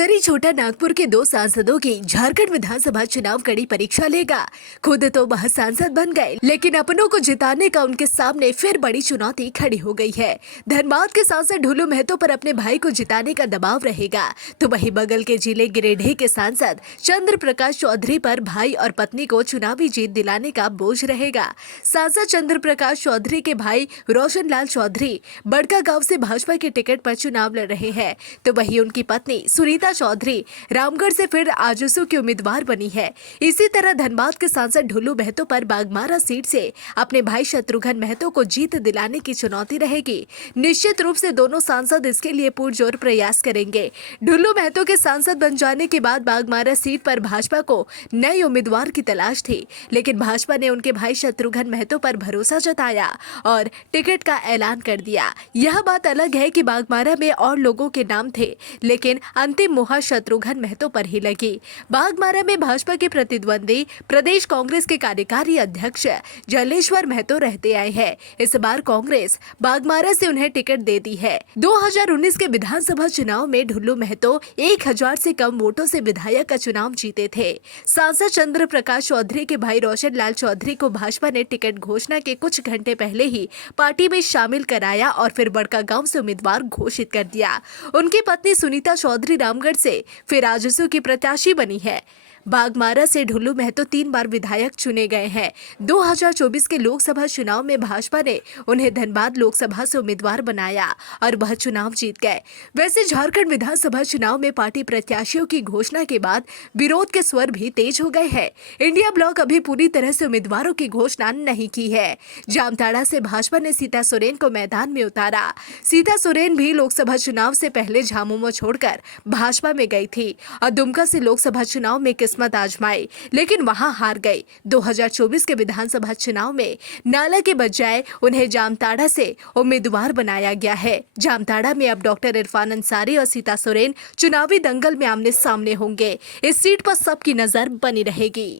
उत्तरी छोटा नागपुर के 2 सांसदों की झारखंड विधानसभा चुनाव कड़ी परीक्षा लेगा। खुद तो वह सांसद बन गए, लेकिन अपनों को जिताने का उनके सामने फिर बड़ी चुनौती खड़ी हो गई है। धनबाद के सांसद ढुलू महतो पर अपने भाई को जिताने का दबाव रहेगा, तो वहीं बगल के जिले गिरिडीह के सांसद चंद्र प्रकाश चौधरी पर भाई और पत्नी को चुनावी जीत दिलाने का बोझ रहेगा। सांसद चंद्र प्रकाश चौधरी के भाई रोशन लाल चौधरी बड़का गाँव से भाजपा के टिकट पर चुनाव लड़ रहे हैं, तो वहीं उनकी पत्नी सुनीता चौधरी रामगढ़ से फिर आजसू की उम्मीदवार बनी है। इसी तरह धनबाद के सांसद ढुलू महतो पर बागमारा सीट से अपने भाई शत्रुघ्न महतो को जीत दिलाने की चुनौती रहेगी। निश्चित रूप से दोनों सांसद इसके लिए पुरजोर प्रयास करेंगे। ढुलू महतो के सांसद बन जाने के बाद बागमारा सीट पर भाजपा को नए उम्मीदवार की तलाश थी, लेकिन भाजपा ने उनके भाई शत्रुघ्न महतो पर भरोसा जताया और टिकट का ऐलान कर दिया। यह बात अलग है कि बागमारा में और लोगों के नाम थे, लेकिन अंतिम मुहर शत्रुघ्न महतो पर ही लगी। बागमारा में भाजपा के प्रतिद्वंदी प्रदेश कांग्रेस के कार्यकारी अध्यक्ष जलेश्वर महतो रहते आए हैं। इस बार कांग्रेस बागमारा से उन्हें टिकट दे दी है। 2019 के विधानसभा चुनाव में ढुलू महतो 1000 से कम वोटों से विधायक का चुनाव जीते थे। सांसद चंद्र प्रकाश चौधरी के भाई रोशन लाल चौधरी को भाजपा ने टिकट घोषणा के कुछ घंटे पहले ही पार्टी में शामिल कराया और फिर बड़का गांव से उम्मीदवार घोषित कर दिया। उनकी पत्नी सुनीता चौधरी रामगढ़ से फिर आजसू की प्रत्याशी बनी है। बागमारा से ढुलू महतो 3 बार विधायक चुने गए हैं। 2024 के लोकसभा चुनाव में भाजपा ने उन्हें धनबाद लोकसभा से उम्मीदवार बनाया और वह चुनाव जीत गए। वैसे झारखंड विधानसभा चुनाव में पार्टी प्रत्याशियों की घोषणा के बाद विरोध के स्वर भी तेज हो गए हैं। इंडिया ब्लॉक अभी पूरी तरह से उम्मीदवारों की घोषणा नहीं की है। जामताड़ा से भाजपा ने सीता सोरेन को मैदान में उतारा। सीता सोरेन भी लोकसभा चुनाव से पहले झामुमो छोड़कर भाजपा में गई थी और दुमका से लोकसभा चुनाव में किस्मत आजमाई, लेकिन वहां हार गई। 2024 के विधानसभा चुनाव में नाला के बजाय उन्हें जामताड़ा से उम्मीदवार बनाया गया है। जामताड़ा में अब डॉक्टर इरफान अंसारी और सीता सोरेन चुनावी दंगल में आमने सामने होंगे। इस सीट पर सबकी नजर बनी रहेगी।